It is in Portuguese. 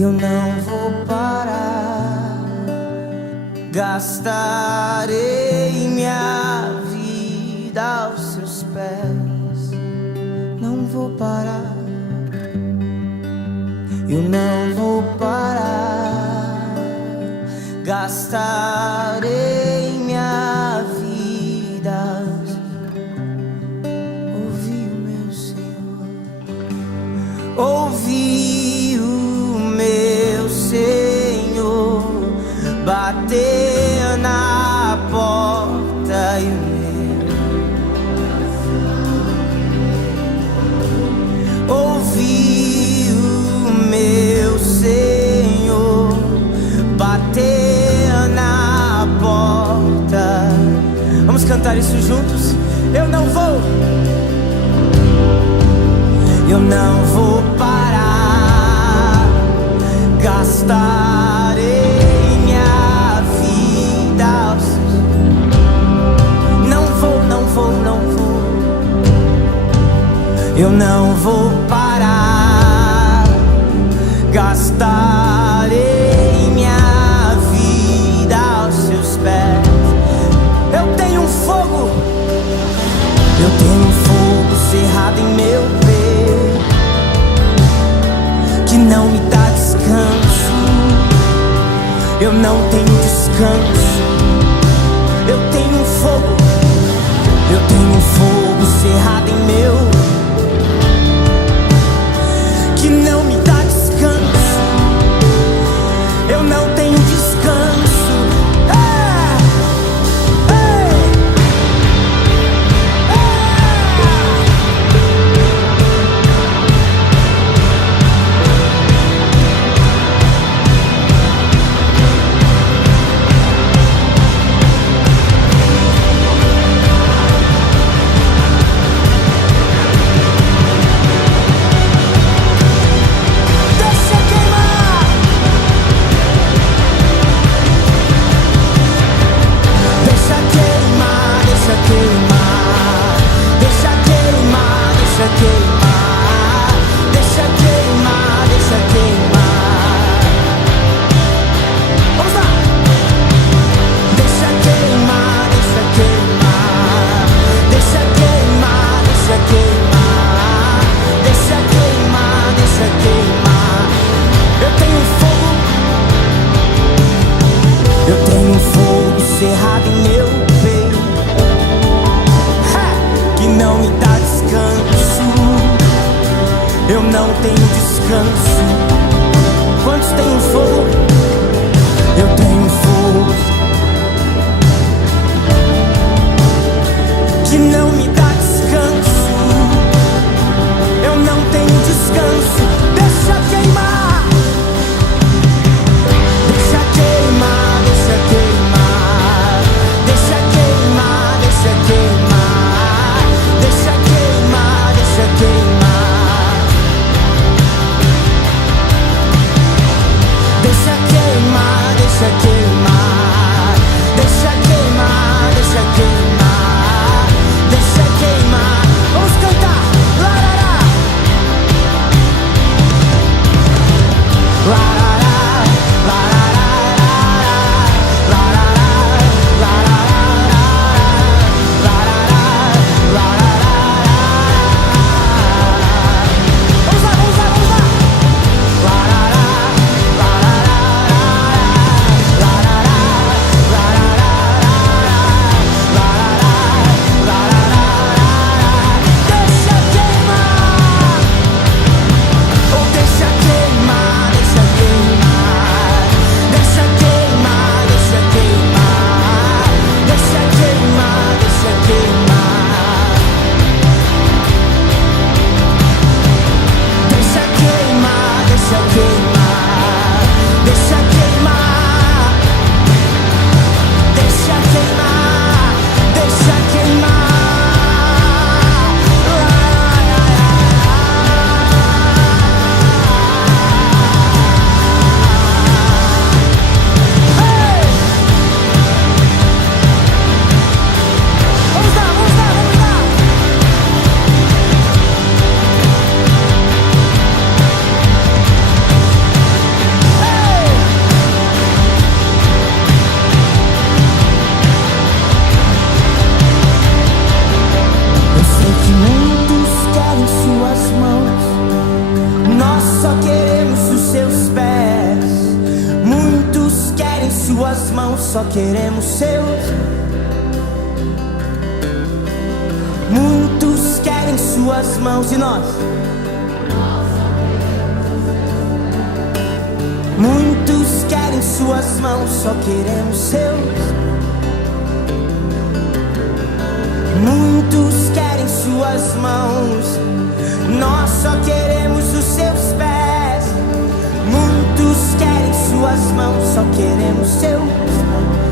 Eu não vou parar, gastarei minha vida aos seus pés. Não vou parar, eu não vou parar, gastarei minha vida. Ouvi o meu Senhor, ouvi o meu Senhor bater na porta e ouvi o meu Senhor bater na porta. Vamos cantar isso juntos? Eu não vou parar, gastarei minha vida. Não vou. Eu não vou parar, gastarei minha vida aos seus pés. Eu tenho um fogo cerrado em meu peito, que não me dá descanso. Eu não tenho descanso. Eu tenho um fogo cerrado em meu, que não me dá descanso. Eu não tenho descanso. Cerrado em meu peito, que não me dá descanso. Eu não tenho descanso. Quantos têm um fogo? Eu tenho um fogo que não me dá descanso. Eu não tenho descanso. Deixa queimar, deixa queimar, deixa queimar. Deixa queimar, deixa queimar, deixa queimar, deixa queimar. Deixa queimar, deixa queimar, deixa queimar, deixa queimar, deixa queimar. Vamos cantar. Larará, larará, larará. mãos, só queremos seus. Muitos querem suas mãos e nós. Muitos querem suas mãos, só queremos seus. Muitos querem suas mãos, nós só queremos os seus pés. Muitos querem suas mãos, só queremos seus pés.